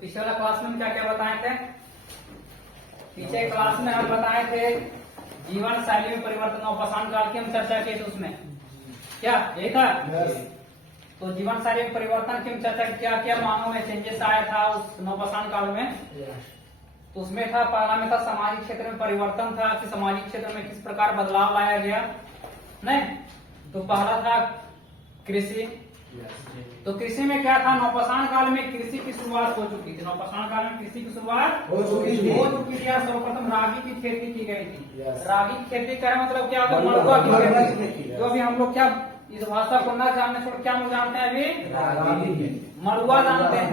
पिछले वाला क्लास में क्या क्या बताए थे? पीछे क्लास में हम बताए थे जीवन शैली में परिवर्तन और अवसान काल की हम चर्चा की थी। उसमें क्या यही था? तो जीवन शैली में परिवर्तन की हम चर्चा की, क्या क्या मानव में चेंजेस आया था उस नवपाषाण काल में। तो उसमें था, पहला में था सामाजिक क्षेत्र में परिवर्तन था कि सामाजिक क्षेत्र में किस प्रकार बदलाव लाया गया। नहीं तो पहला था कृषि। तो कृषि में क्या था? नवपाषाण काल में कृषि की शुरुआत हो चुकी थी। नवपाषाण काल में कृषि की शुरुआत हो चुकी थी और सर्वप्रथम रागी की खेती की गई थी। रागी की खेती का मतलब क्या होगा? मड़ुआ की खेती। तो अभी हम लोग क्या इस भाषा को न जानने छोड़ क्या हम जानते हैं? अभी मड़ुआ जानते हैं।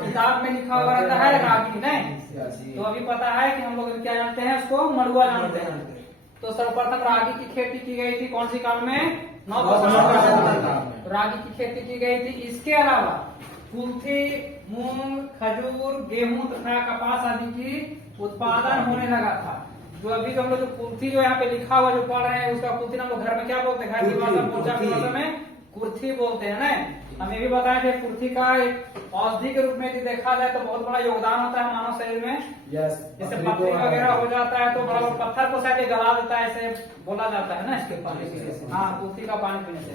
किताब में लिखा हुआ रहता है रागी, नहीं तो अभी पता है कि हम लोग क्या जानते हैं? उसको मड़ुआ जानते हैं। तो सर्वप्रथम रागी की खेती की गई थी कौन सी काल में? नवपाषाण काल में। रागी की खेती की गई थी। इसके अलावा कुल्थी, मूंग, खजूर, गेहूं तथा कपास आदि की उत्पादन होने लगा था। जो अभी हम लोग जो कुल्थी जो यहाँ पे लिखा हुआ जो पढ़ रहे हैं उसका कुल्थी हम लोग घर में क्या बोलते हैं? घर की भाषा में कुर्थी बोलते हैं। ना हम ये भी बताए थे कुर्थी का एक औषधि के रूप में यदि देखा जाए तो बहुत बड़ा योगदान होता है मानव शरीर में। जैसे पथरी वगैरह हो जाता है तो बड़ा बड़ा पत्थर को शायद गला देता है, ऐसे बोला जाता है ना इसके पानी पीने से। हाँ, कुर्थी का पानी पीने से।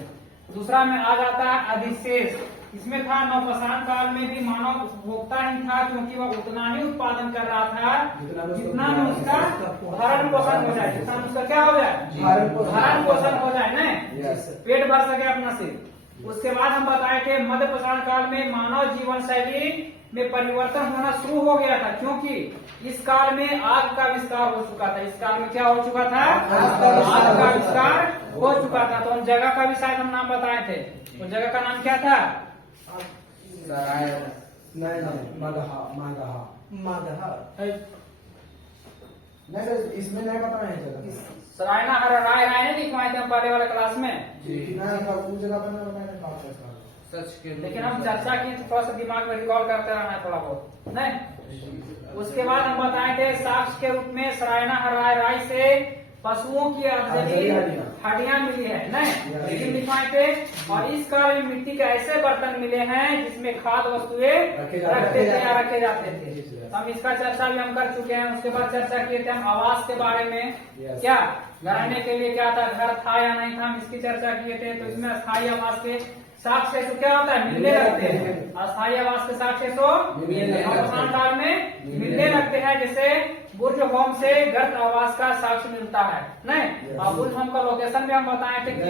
दूसरा में आ जाता है अधिशेष। इसमें था नवपाषाण काल में भी मानव उपभोक्ता ही था, क्योंकि वह उतना ही उत्पादन कर रहा था जितना में उसका भरण पोषण हो जाए, जितना उसका क्या हो जाए? भरण पोषण हो जाए, ना पेट भर सके अपना से। उसके बाद हम बताए थे मध्यपाषाण काल में मानव जीवन शैली में परिवर्तन होना शुरू हो गया था, क्योंकि इस काल में आग का आविष्कार हो चुका था। इस काल में क्या हो चुका था? आग का आविष्कार हो चुका था। तो हम जगह का भी शायद हम नाम बताए थे। उस जगह का नाम क्या था? इसमें नहीं पता है। सरायना हर राय नहीं लिखवाए थे हम पहले वाले क्लास में। लेकिन हम चर्चा की तो थोड़ा सा दिमाग में रिकॉल करते रहना है थोड़ा बहुत, नहीं। उसके बाद हम बताए थे साक्ष्य के रूप में सरायना हर राय से पशुओं की हड्डियां मिली है, नहीं लिखवाए थे। और इस काल में मिट्टी के ऐसे बर्तन मिले हैं जिसमें खाद्य वस्तुएं रखे जाते थे। हम इसका चर्चा भी हम कर चुके हैं। उसके बाद चर्चा किए थे हम आवास के बारे में। क्या घर रहने के लिए क्या था? घर था या नहीं था? हम इसकी चर्चा किए थे। तो इसमें अस्थायी आवास के साक्ष्य तो क्या होता है? मिलने लगते हैं। अस्थायी आवास के साक्ष्य तो नवपाषाण काल में मिलने लगते हैं। जैसे बुर्ज होम से गर्त आवास का साक्ष्य मिलता है, नहीं। और बुर्ज होम का लोकेशन भी हम बताए थे कि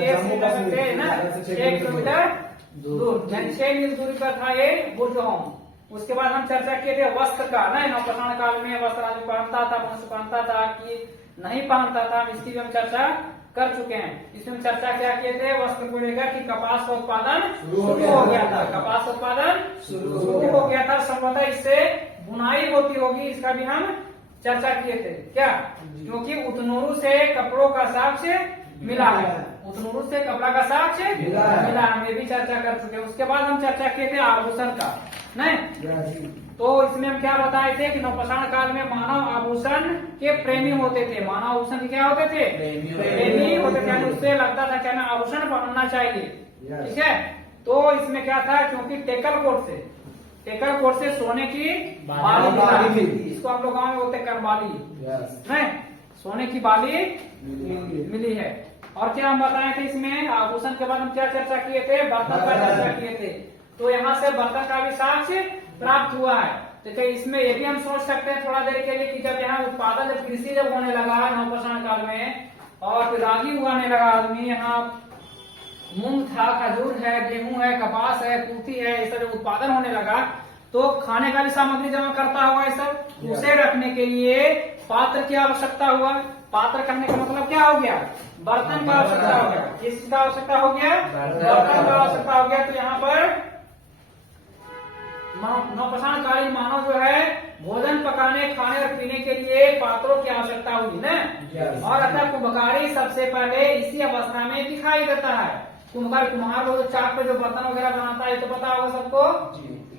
6 किलोमीटर दूर, यानी 6 मील दूरी पर था ये बुर्ज होम। उसके बाद हम चर्चा किए थे वस्त्र का, नहीं नवपाषाण काल में वस्त्र आदि पहनता था, मनुष्य पहनता था कि नहीं पहनता था। इसकी भी हम चर्चा कर चुके हैं। इसमें चर्चा क्या किए थे? वस्त्र को लेकर कि कपास का उत्पादन शुरू हो गया था। कपास उत्पादन शुरू हो गया था। संभवतः इससे बुनाई होती होगी, इसका भी हम चर्चा किए थे। क्या? क्योंकि उतनूरू से कपड़ों का साक्ष्य मिला है। उतनूरू से कपड़ा का साक्ष्य मिला, हम ये भी चर्चा कर चुके हैं। उसके बाद हम चर्चा किए थे आभूषण का, नहीं। तो इसमें हम क्या बताए थे कि नवपाषाण काल में मानव आभूषण के प्रेमी होते थे। मानव आभूषण के क्या होते थे? प्रेमी होते थे। यानी उससे लगता था कि हमें आभूषण पहनना चाहिए, ठीक है। तो इसमें क्या था? क्योंकि टेकल कोट से सोने की बाली थी। इसको हम लोग गाँव में बोलते करबाली, नहीं सोने की बाली मिली है। और क्या हम बताए थे इसमें आभूषण के बाद हम क्या चर्चा किए थे? बर्तन का चर्चा किए थे। तो यहाँ से बर्तन का भी साक्ष्य प्राप्त हुआ है। देखिए इसमें ये भी हम सोच सकते हैं थोड़ा देर के लिए कि जब यहाँ उत्पादन जब कृषि जब होने लगा नवपाषाण काल में और फिर रागी उगाने लगा आदमी, यहाँ मूंग था, खजूर है, गेहूं है, कपास है, कुर्थी है, ये सब उत्पादन होने लगा तो खाने का भी सामग्री जमा करता हुआ ये सब। उसे रखने के लिए पात्र की आवश्यकता हुआ। पात्र करने का मतलब क्या हो गया? बर्तन का आवश्यकता हो गया। किस का आवश्यकता हो गया? बर्तन का आवश्यकता हो गया। तो यहाँ पर नवपाषाण कालीन मानव जो है भोजन पकाने, खाने और पीने के लिए पात्रों की आवश्यकता हुई ना। और अतः कुम्भकारी सबसे पहले इसी अवस्था में दिखाई देता है। कुम्हार लोग चाक पे जो बर्तन वगैरह बनाता है तो पता होगा सबको।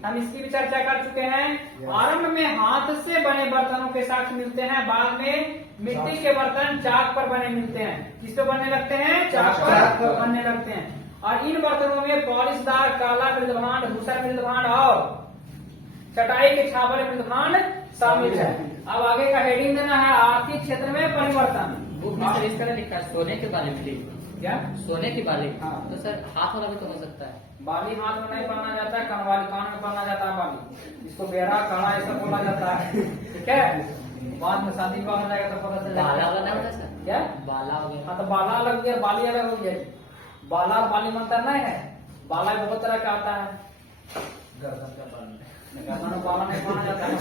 हम इसकी भी चर्चा कर चुके हैं। आरंभ में हाथ से बने बर्तनों के साक्ष्य मिलते हैं, बाद में मिट्टी के बर्तन चाक पर बने मिलते हैं। किस पे बनने लगते हैं? चाक पर बनने लगते हैं। और इन बर्तनों में पॉलिशदार काला मृदभांड, धूसर मृदभांड और चटाई के छापर में दुकान शामिल है। अब आगे का हेडिंग देना है आर्थिक क्षेत्र में परिवर्तन। बुक में सर इस तरह लिखा है सोने के बारे में लिखा क्या सोने के बारे में। हाँ। तो सर हाथ वाला भी तो हो सकता है। बाली हाथ में नहीं पहना जाता है, कनवाली कान में पहना जाता है बाली, इसको बेरा काड़ा ऐसा बोला जाता है। ठीक है, बाद में शादी विवाह हो जाएगा तो पता चल बाला जाएगा। वाला नहीं होता सर, क्या बाला हो गया। हाँ तो बाला अलग हो गया, बाली अलग हो गया। बाला और बाली में अंतर नहीं है। बाला बहुत तरह का आता है, गर्दन का बाल, गर्दन में बाला नहीं पहना जाता है।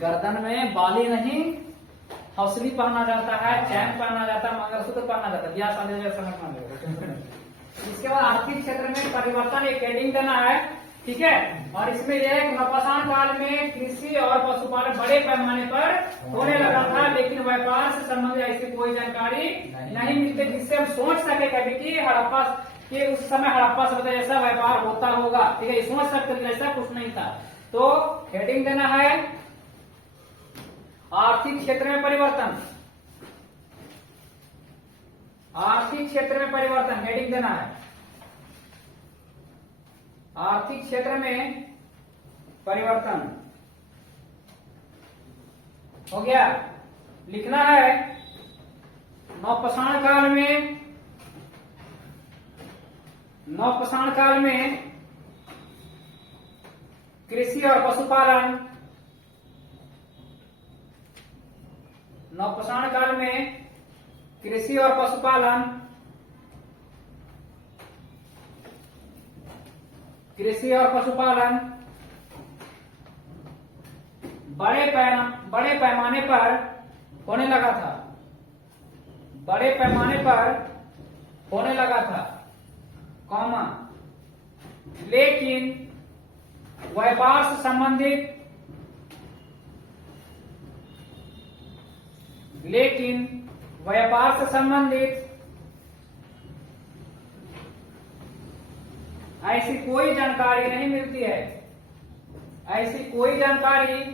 गर्दन में बाली नहीं, हौसली पहना जाता है, चैन पहना जाता है, मंगलसूत्र पहना जाता है। ब्याह शादी जैसा समझ लो। इसके बाद आर्थिक क्षेत्र में परिवर्तन एक हेडिंग देना है। ठीक है, और इसमें यह है कि नवपाषाण काल में कृषि और पशुपालन बड़े पैमाने पर होने लगा था, लेकिन व्यापार से संबंधित ऐसी कोई जानकारी नहीं मिलती जिससे हम सोच सके कभी कि हड़प्पा के उस समय हड़प्पा सभ्यता जैसा व्यापार होता होगा। ठीक है, ये सोच सकते थे, ऐसा कुछ नहीं था। तो हेडिंग देना है आर्थिक क्षेत्र में परिवर्तन। आर्थिक क्षेत्र में परिवर्तन हेडिंग देना है आर्थिक क्षेत्र में परिवर्तन। हो गया, लिखना है नवपाषाण काल में कृषि और पशुपालन, नवपाषाण काल में कृषि और पशुपालन, कृषि और पशुपालन बड़े पैमाने पर होने लगा था। बड़े पैमाने पर होने लगा था, कॉमा, लेकिन व्यापार से संबंधित ऐसी कोई जानकारी नहीं मिलती है। ऐसी कोई जानकारी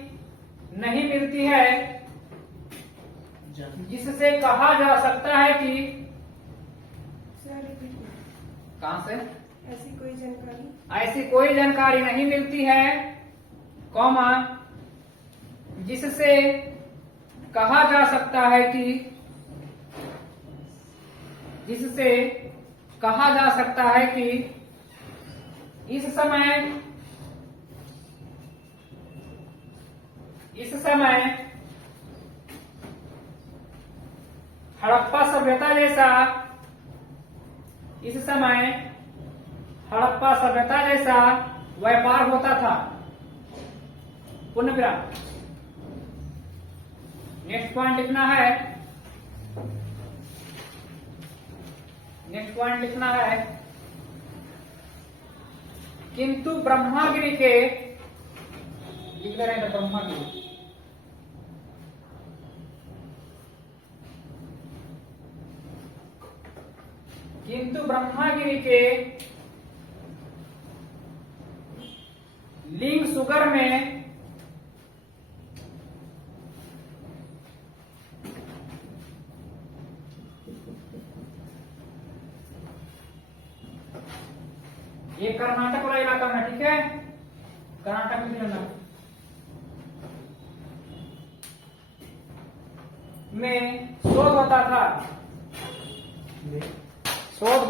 नहीं मिलती है जिससे कहा जा सकता है कि कहां से ऐसी कोई जानकारी नहीं मिलती है, कॉमा, जिससे कहा जा सकता है कि इस समय हड़प्पा सभ्यता जैसा व्यापार होता था। पुनः विराम। नेक्स्ट पॉइंट लिखना है किंतु ब्रह्मागिरि के, लिख रहे हैं ब्रह्मागिरि, किंतु ब्रह्मागिरि के लिंग सुगर में ये कर्नाटक वाला इलाका में, ठीक है, कर्नाटक में शोध होता था। शोध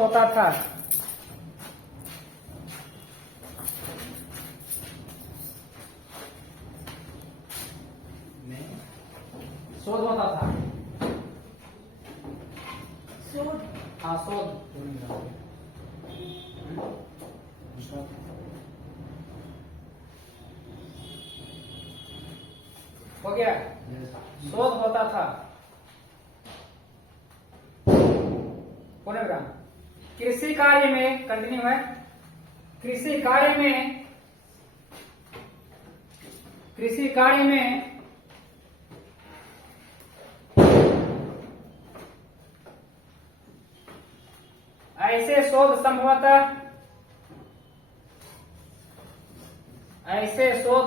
होता था हाँ शोध हो गया। शोध होता था। पुनर्विराम। कृषि कार्य में कंटिन्यू है। कृषि कार्य में ऐसे शोध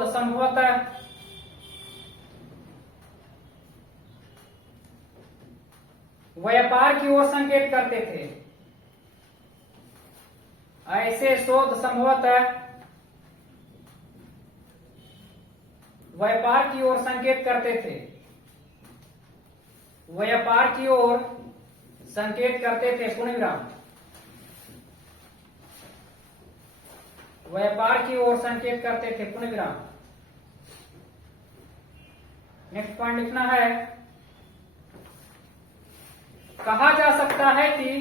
संभवतः व्यापार की ओर संकेत करते थे। ऐसे शोध संभवतः व्यापार की ओर संकेत करते थे, व्यापार की ओर संकेत करते थे, पूर्ण विराम, व्यापार की ओर संकेत करते थे, पूर्ण विराम। नेक्स्ट पॉइंट लिखना है, कहा जा सकता है कि,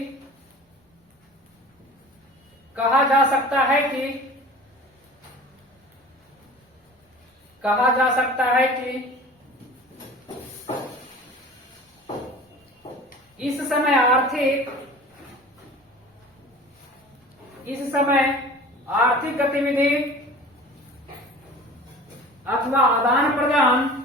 कहा जा सकता है कि, कहा जा सकता है कि इस समय आर्थिक गतिविधि अथवा आदान प्रदान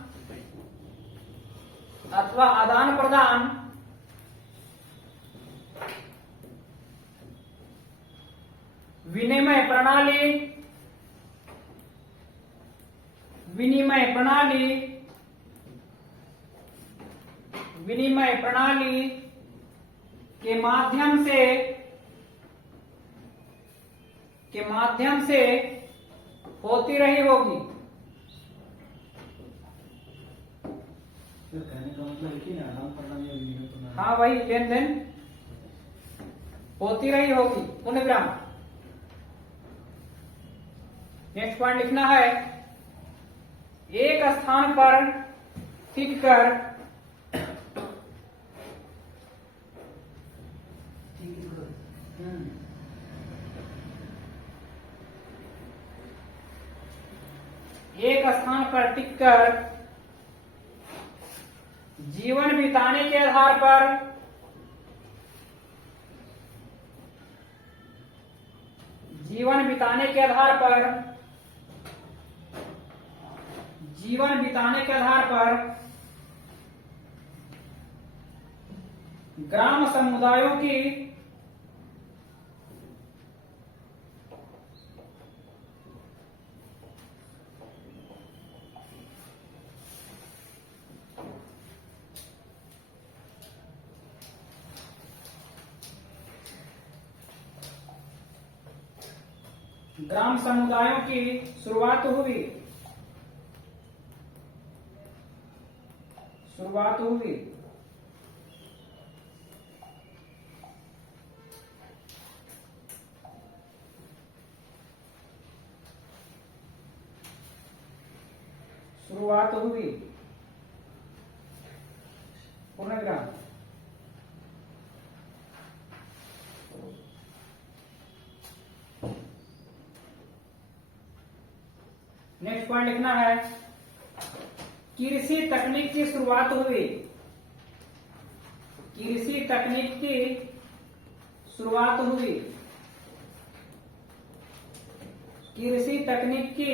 विनिमय प्रणाली के माध्यम से होती रही होगी। कहने का मतलब है कि आदान प्रदान या विनिमय प्रणाली, हाँ वही, लेन देन होती रही होगी, पुनः विराम। नेक्स्ट पॉइंट लिखना है, एक स्थान पर टिक कर एक स्थान पर टिककर जीवन बिताने के आधार पर जीवन बिताने के आधार पर ग्राम समुदायों की शुरुआत हुई। पूर्ण विराम। नेक्स्ट पॉइंट लिखना है, कृषि तकनीक की शुरुआत हुई। कृषि तकनीक की शुरुआत हुई। कृषि तकनीक की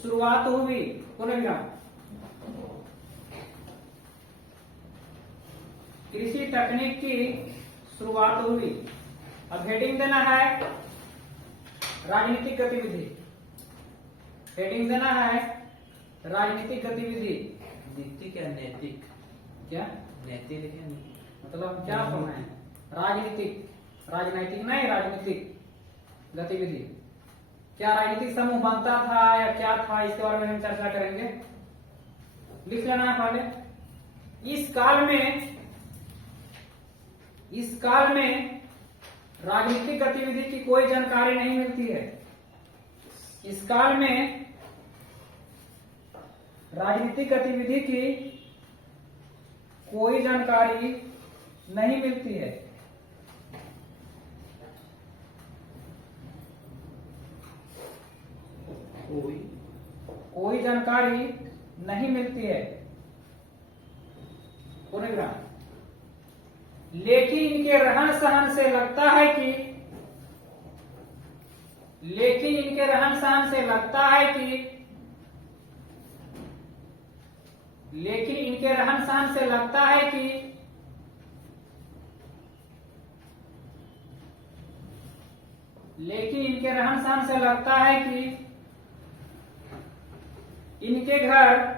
शुरुआत हुई, पुनः विराम। कृषि तकनीक की शुरुआत हुई। अब हेडिंग देना है राजनीतिक गतिविधि। हेडिंग देना है राजनीतिक गतिविधि। नीति क्या नैतिक? क्या नैतिक लिखे नहीं। मतलब क्या होना है? राजनीतिक, राजनैतिक नहीं, राजनीतिक गतिविधि। क्या राजनीतिक समूह बनता था या क्या था, इसके बारे में हम चर्चा करेंगे। लिख लेना है पहले। इस काल में राजनीतिक गतिविधि की कोई जानकारी नहीं मिलती है। इस काल में राजनीतिक गतिविधि की कोई जानकारी नहीं मिलती है। कोई जानकारी नहीं मिलती है, पूर्ण विराम। लेकिन इनके रहन सहन से लगता है कि लेकिन इनके रहन सहन से लगता है कि लेकिन इनके रहन सहन से लगता है कि लेकिन इनके रहन सहन से लगता है कि इनके घर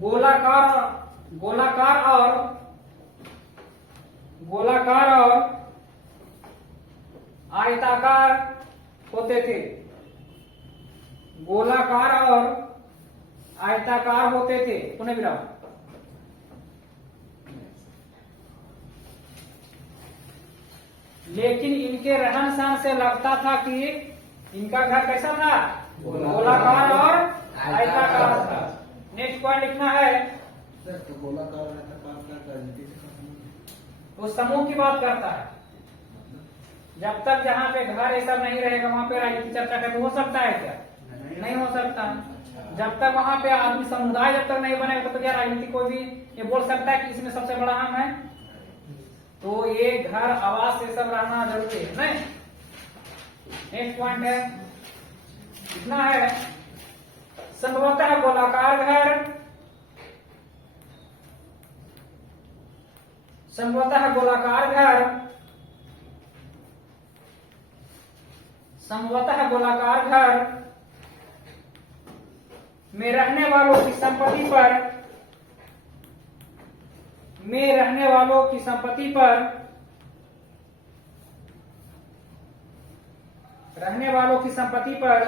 गोलाकार और आयताकार होते थे, गोलाकार और आयताकार होते थे। पुनः विराम। लेकिन इनके रहन सहन से लगता था कि इनका घर कैसा था, गोलाकार और आयताकार था। नेक्स्ट पॉइंट लिखना है, सर तो गोलाकार आयताकार का राजनीति से क्या संबंध वो समूह की बात करता है। जब तक जहाँ पे घर ये सब नहीं रहेगा वहाँ पे राजनीति चर्चा करनी हो सकता है क्या? नहीं हो सकता। जब तक वहाँ पे आदमी समुदाय जब तक नहीं बनेगा तो क्या राजनीति कोई भी ये बोल सकता है कि इसमें सबसे बड़ा हम है? तो ये घर आवास से सब रहना जरूरी है नहीं। नेक्स्ट पॉइंट है, कितना है, संभवतः गोलाकार घर, संभवतः गोलाकार घर, संभवतः गोलाकार घर में रहने वालों की संपत्ति पर, में रहने वालों की संपत्ति पर, रहने वालों की संपत्ति पर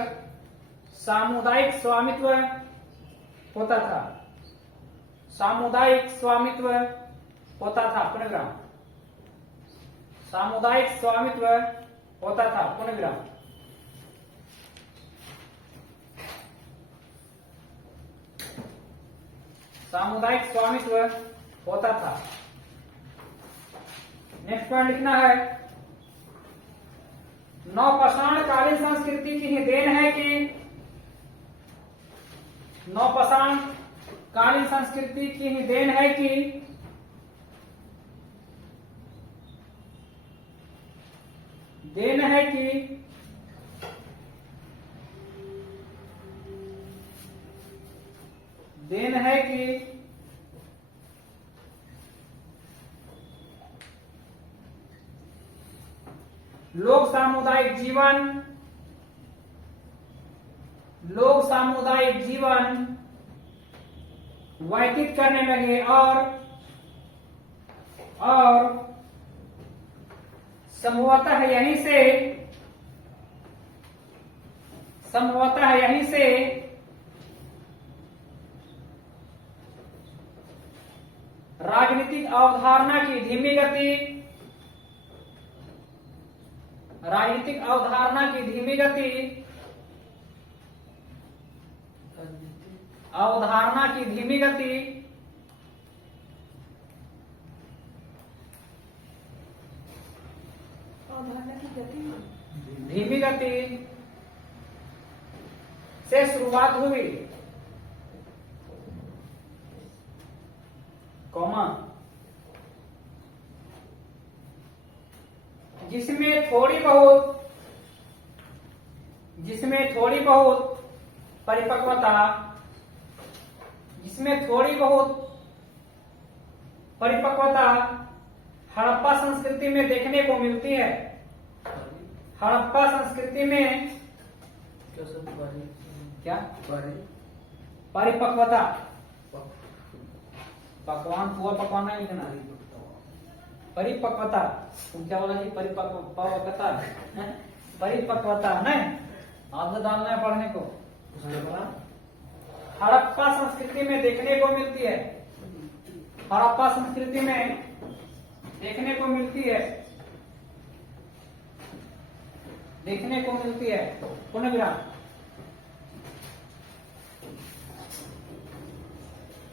सामुदायिक स्वामित्व होता था, सामुदायिक स्वामित्व होता था। पुनर्विराम। सामुदायिक स्वामित्व होता था। पुनर्विराम। सामुदायिक स्वामित्व होता था। नेक्स्ट पॉइंट लिखना है, नवपाषाण कालीन संस्कृति की ही देन है कि, नवपाषाण कालीन संस्कृति की ही देन है कि देन है कि देन है कि लोग सामुदायिक जीवन, लोग सामुदायिक जीवन व्यतीत करने लगे और संभवतः यहीं से, संभवतः यहीं से राजनीतिक अवधारणा की धीमी गति, राजनीतिक अवधारणा की धीमी गति, अवधारणा की धीमी गति धीमी गति से शुरुआत हुई, कॉमा, जिसमें थोड़ी बहुत परिपक्वता, जिसमें थोड़ी बहुत परिपक्वता हड़प्पा संस्कृति में देखने को मिलती है। हड़प्पा संस्कृति में क्या परिपक्वता, पकवान हुआ पकवान नहीं लिखना, परिपक्वता। तुम क्या बोला जी? परिपक्वता, परिपक्वता नहीं आदत डालना है पढ़ने को। हड़प्पा संस्कृति में देखने को मिलती है, हड़प्पा संस्कृति में देखने को मिलती है, देखने को मिलती है। पुनः विराम।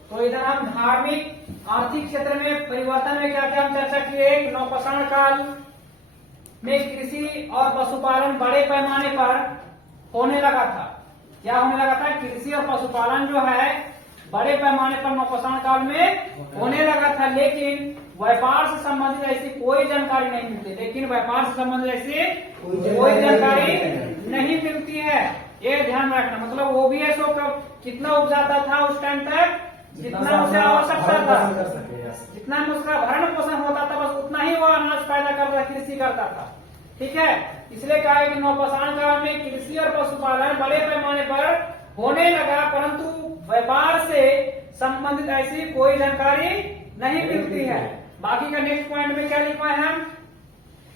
तो इधर हम धार्मिक आर्थिक क्षेत्र में परिवर्तन में क्या क्या हम चर्चा किए। नवपाषाण काल में कृषि और पशुपालन बड़े पैमाने पर होने लगा था। क्या होने लगा था? कृषि और पशुपालन जो है बड़े पैमाने पर नवपाषाण काल में होने लगा था, लेकिन व्यापार से संबंधित ऐसी कोई जानकारी नहीं मिलती। लेकिन व्यापार से संबंधित ऐसी कोई जानकारी नहीं मिलती है, ये ध्यान रखना। मतलब वो भी ऐसा कितना उपजाता था उस टाइम तक जितना उसे आवश्यकता था, जितना में उसका भरण पोषण होता था बस उतना ही वो अनाज पैदा करता, कृषि करता था। ठीक है, इसलिए कहा है कि नवपाषाण काल में कृषि और पशुपालन बड़े पैमाने पर होने लगा, परंतु व्यापार से संबंधित ऐसी कोई जानकारी नहीं मिलती है। बाकी का नेक्स्ट पॉइंट में क्या लिखा है हम?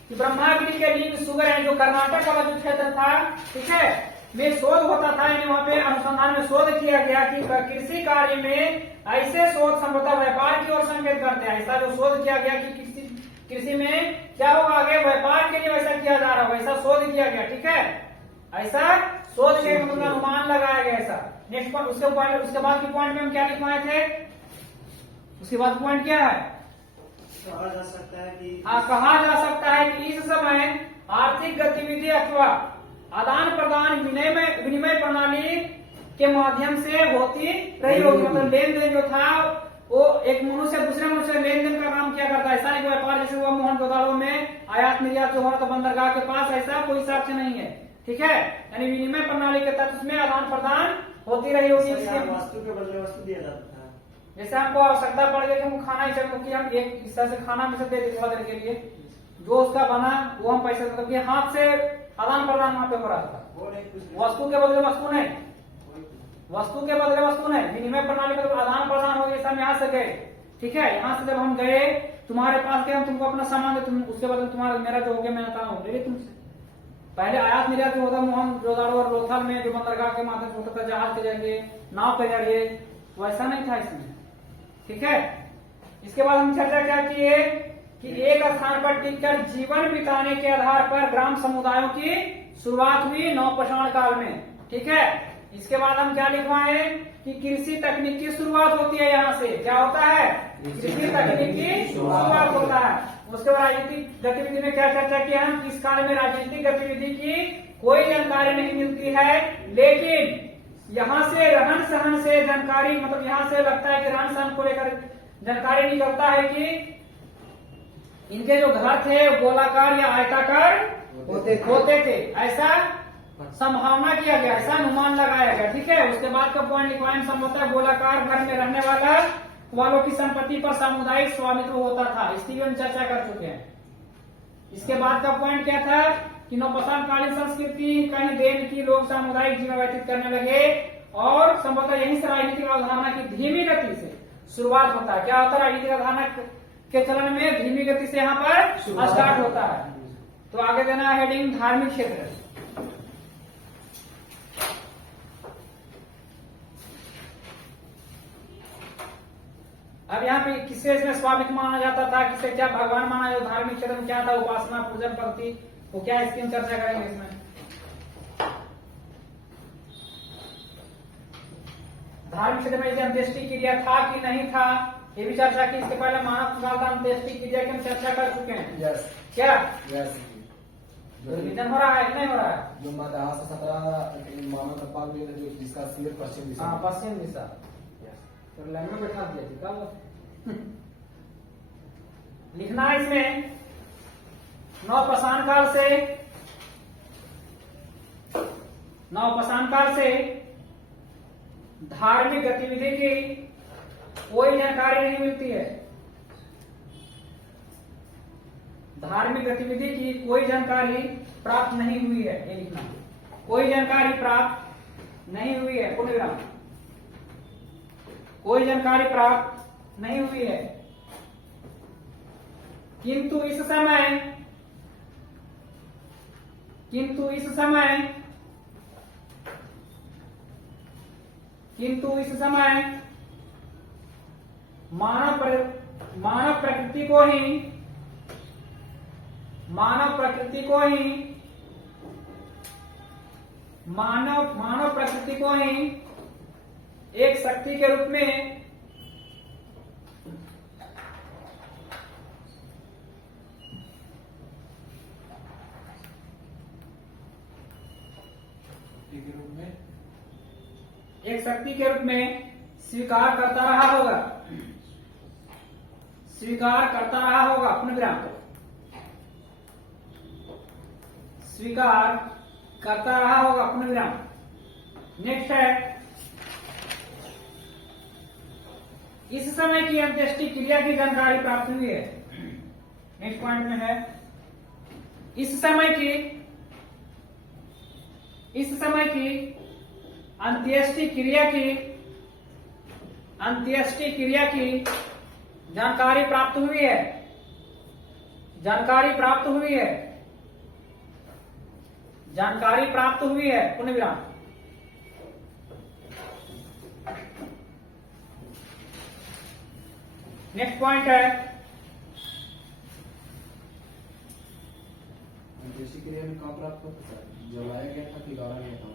कि ब्रह्मागिरी के लिंग सुगर है जो कर्नाटक वाला जो क्षेत्र था, ठीक है, में शोध होता था, यानी वहाँ पे अनुसंधान में शोध किया गया कि कृषि कार्य में ऐसे शोध संभवतः व्यापार की ओर संकेत करते हैं। ऐसा जो शोध किया गया कि कृषि में क्या होगा, आगे व्यापार के लिए वैसा किया जा रहा है, वैसा शोध किया गया, ठीक है, ऐसा शोध के मतलब अनुमान लगाया गया ऐसा। नेक्स्ट पॉइंट, उसके बाद की पॉइंट में हम क्या लिखवाए थे, उसके बाद पॉइंट क्या है, कहा जा सकता है कि कहा जा सकता है कि इस समय आर्थिक गतिविधि अथवा आदान प्रदान विनिमय प्रणाली के माध्यम से होती रही होगी। मतलब लेन देन जो था वो एक मनुष्य दूसरे मनुष्य से लेन देन का काम क्या करता है, ऐसा एक व्यापार जैसे हुआ मोहनजोदड़ो में आयात निर्यात जो हो रहा था बंदरगाह के पास, ऐसा कोई साक्ष्य नहीं है, ठीक है, यानी विनिमय प्रणाली के तहत उसमें आदान प्रदान होती रही होगी। वस्तु के बदले वस्तु दिया जाता था। जैसे हमको आवश्यकता पड़ गई कि हमको खाना ही चाहिए, क्योंकि हम एक इस तरह से खाना में से दे देते थोड़ा देर के लिए, जो उसका बना वो हम पैसे, मतलब ये हाथ से आदान प्रदान वहां पे हो रहा था, वस्तु के बदले वस्तु नहीं, वस्तु के बदले वस्तु नहीं, विनिमय प्रणाली मतलब आदान प्रदान हो गया। हम यहाँ से गए, ठीक है, यहाँ से जब हम गए तुम्हारे पास गए, हम तुमको अपना सामान दे, तुम उसके बदले तुम्हारा मेरा जो हो गया मैं आता हूँ ले तुमसे। पहले आयात निर्यात जो होता मोहनजोदड़ो और लोथल में जो बंदरगाह के माध्यम से होता था, जहाज के जरिए, नाव के जरिए, वैसा नहीं था इसमें, ठीक है। इसके बाद हम चर्चा क्या किए कि एक स्थान पर टिककर जीवन बिताने के आधार पर ग्राम समुदायों की शुरुआत हुई नवपाषाण काल में, ठीक है। इसके बाद हम क्या लिखवाए कि कृषि तकनीक की शुरुआत होती है, यहाँ से क्या होता है, कृषि तकनीक की शुरुआत होता है। उसके बाद राजनीतिक गतिविधि में क्या चर्चा की हम, इस काल में राजनीतिक गतिविधि की कोई जानकारी नहीं मिलती है, लेकिन यहाँ से रहन सहन से जानकारी, मतलब यहाँ से लगता है कि रहन सहन को लेकर जानकारी निकलता है कि इनके जो घर थे गोलाकार या आयताकार होते थे, ऐसा संभावना किया गया, ऐसा अनुमान लगाया गया, ठीक है। उसके बाद का पॉइंट लिखवाएं, संभवतः गोलाकार घर में रहने वालों की संपत्ति पर सामुदायिक स्वामित्व होता था, इसकी भी हम चर्चा कर चुके हैं। इसके बाद का पॉइंट क्या था कि नवपाषाण कालीन संस्कृति कहीं देन की लोग सामुदायिक जीवन व्यतीत करने लगे, और संभवतः यहीं से राजनीतिक अवधारणा की धीमी गति से शुरुआत होता है। क्या होता है, राजनीतिक अवधारणा के चलन में धीमी गति से यहाँ पर स्टार्ट होता है। तो आगे देना हेडिंग धार्मिक क्षेत्र। अब यहाँ पे किससे इसमें स्वामित्व माना जाता था, किससे क्या भगवान माना, जो धार्मिक क्षेत्र में क्या था, उपासना पूजन पद्धति, वो क्या इसकी हम चर्चा करेंगे इसमें। धार्मिक क्षेत्र में अंत्येष्टि क्रिया था कि नहीं था, ये भी चर्चा की। इसके पहले मानव का अंत्येष्टि क्रिया की हम चर्चा कर चुके हैं। यस क्या यस रिविजन हो रहा है कि नहीं हो रहा है, जो मध्य से 17 मानव कपाल में जिसका सिर पश्चिम दिशा, हाँ पश्चिम दिशा, तो लाइन में बैठा दिया थी क्या लिखना है इसमें, नवपाषाण काल से धार्मिक गतिविधि की कोई जानकारी नहीं मिलती है, धार्मिक गतिविधि की कोई जानकारी प्राप्त नहीं हुई है, ये लिखना, कोई जानकारी प्राप्त नहीं हुई है, पूर्णविराम, कोई जानकारी प्राप्त नहीं हुई है। किंतु इस समय मानव प्रकृति को ही एक शक्ति के रूप में स्वीकार करता रहा होगा, पुनर्विराम, स्वीकार करता रहा होगा, पुनर्विराम। नेक्स्ट है, इस समय की अंत्येष्टि क्रिया की जानकारी प्राप्त हुई है। नेक्स्ट पॉइंट में है, इस समय की अंत्येष्टि क्रिया की जानकारी प्राप्त हुई है। जानकारी प्राप्त हुई है, जानकारी प्राप्त हुई है, पुण्य विराम। नेक्स्ट पॉइंट है अंत्येष्टि क्रिया में कहाँ प्राप्त होता है? जलाया गया था कि गाड़ा गया था?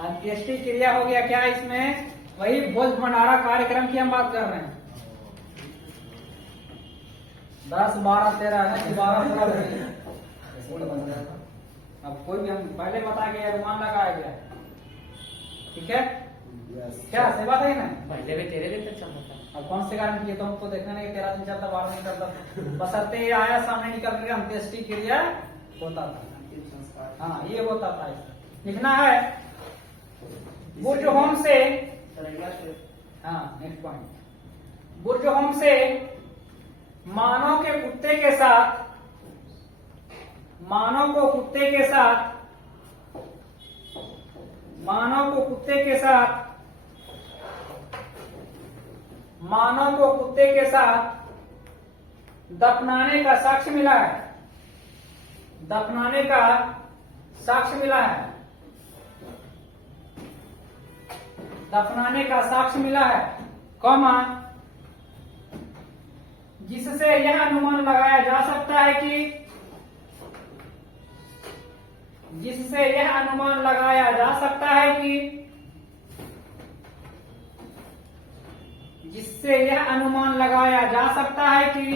अंत्येष्टि क्रिया हो गया क्या इसमें? वही भोज भंडारा कार्यक्रम की हम बात कर रहे हैं। 10, 12, 13 है कि 12 पूरा। अब कोई भी हम पहले बता गया, अनुमान लगाया गया, ठीक है? क्या सही बात है ना? पहले भी 13 दिन तक चलता था। अब कौन से कारण किए तो हमको देखना नहीं कि 13 दिन चलता, 12 दिन चलता, बसरते ये आया सामने निकल के अंत्येष्टि क्रिया होता था। हाँ, ये होता था। लिखना है बुर्ज होम से, हाँ नेक्स्ट पॉइंट, बुर्ज होम से मानव के कुत्ते के साथ, मानव को कुत्ते के साथ, मानव को कुत्ते के साथ, मानव को कुत्ते के साथ दफनाने का साक्ष्य मिला है, दफनाने का साक्ष्य मिला है, दफनाने का साक्ष्य मिला है, कौमा, जिससे यह अनुमान लगाया जा सकता है कि, जिससे यह अनुमान लगाया जा सकता है कि, जिससे यह अनुमान लगाया जा सकता है कि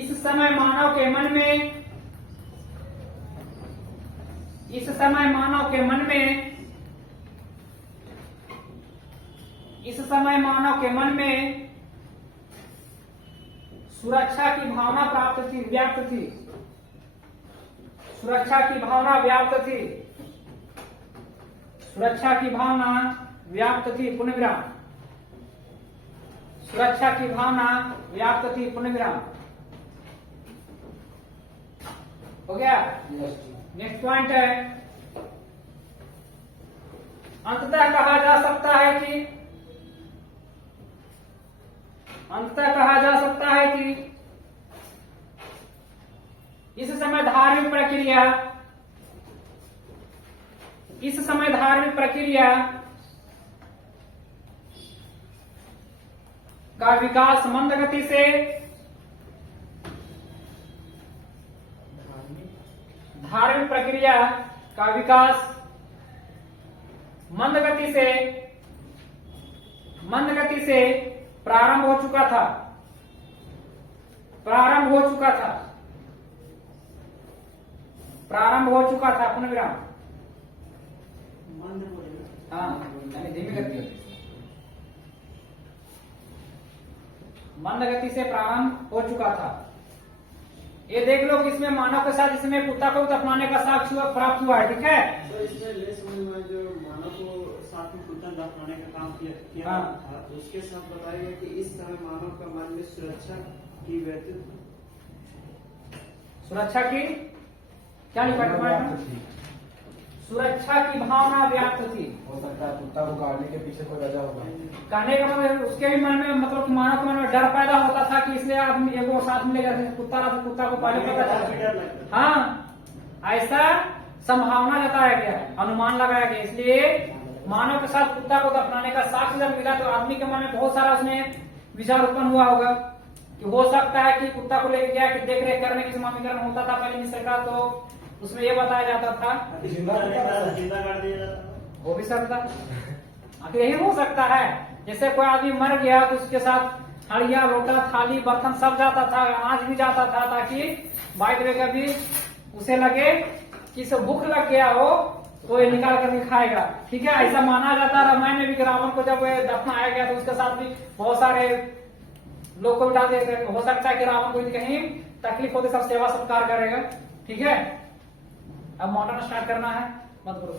इस समय मानव के मन में, इस समय मानव के मन में, इस समय मानव के मन में सुरक्षा की भावना प्राप्त थी, व्याप्त थी, सुरक्षा की भावना व्याप्त थी, सुरक्षा की भावना व्याप्त थी, पुनर्विराम, सुरक्षा की भावना व्याप्त थी, पुनर्विराम। हो गया? नेक्स्ट पॉइंट है, अंततः कहा जा सकता है कि, अंततः कहा जा सकता है कि इस समय धार्मिक प्रक्रिया, इस समय धार्मिक प्रक्रिया का विकास मंद गति से, धार्मिक प्रक्रिया का विकास मंद गति से, मंद गति से प्रारंभ हो चुका था, प्रारंभ हो चुका था, प्रारंभ हो चुका था, पुनर्विराम। हाँ, धीमी गति, मंद गति से प्रारंभ हो चुका था। ये देख लो कि इसमें मानव के साथ इसमें कुत्ता को दफनाने का साक्ष्य प्राप्त हुआ है, ठीक है? तो इसमें लेस में जो मानव को साथ में कुत्ता दफनाने का काम किया हाँ। था, उसके साथ बताया गया कि इस समय मानव का मन में सुरक्षा की व्यतीत, सुरक्षा की क्या लिखा है? सुरक्षा की भावना व्याप्त थी। हो सकता है कुत्ता को काटने के पीछे कोई वजह होगा। कहने का मतलब उसके भी मन में, मतलब कि मानव के मन में डर पैदा होता था कि इसलिए आदमी एगो साथ मिलेगा, कुत्ता रहा तो कुत्ता को पहले पता था। हाँ, ऐसा संभावना जताया गया, अनुमान लगाया गया, इसलिए मानव के साथ कुत्ता को दफनाने का साक्ष्य जब मिला तो आदमी के मन में बहुत सारा उसमें विचार उत्पन्न हुआ होगा कि हो सकता है कि कुत्ता को लेके गया कि देख रेख करने की समामीकरण होता था पहले मिस्र का, तो उसमें ये बताया जाता था जिंदा कर दिया जाता, हो भी सकता, आखिर यही हो सकता है। जैसे कोई आदमी मर गया तो उसके साथ हड़िया, लोटा, थाली, बर्तन सब जाता था, अनाज भी जाता था, ताकि बाइट में कभी उसे लगे कि इसे भूख लग गया हो तो ये निकाल करके खाएगा, ठीक है? ऐसा माना जाता। रामायण में भी रावण को जब दफनाया गया तो उसके साथ भी बहुत सारे लोग को बिठा देते, हो सकता है कि रावण को कहीं तकलीफ होती, सब सेवा सत्कार करेगा, ठीक है? अब मॉडर्न स्टार्ट करना है, मत करो।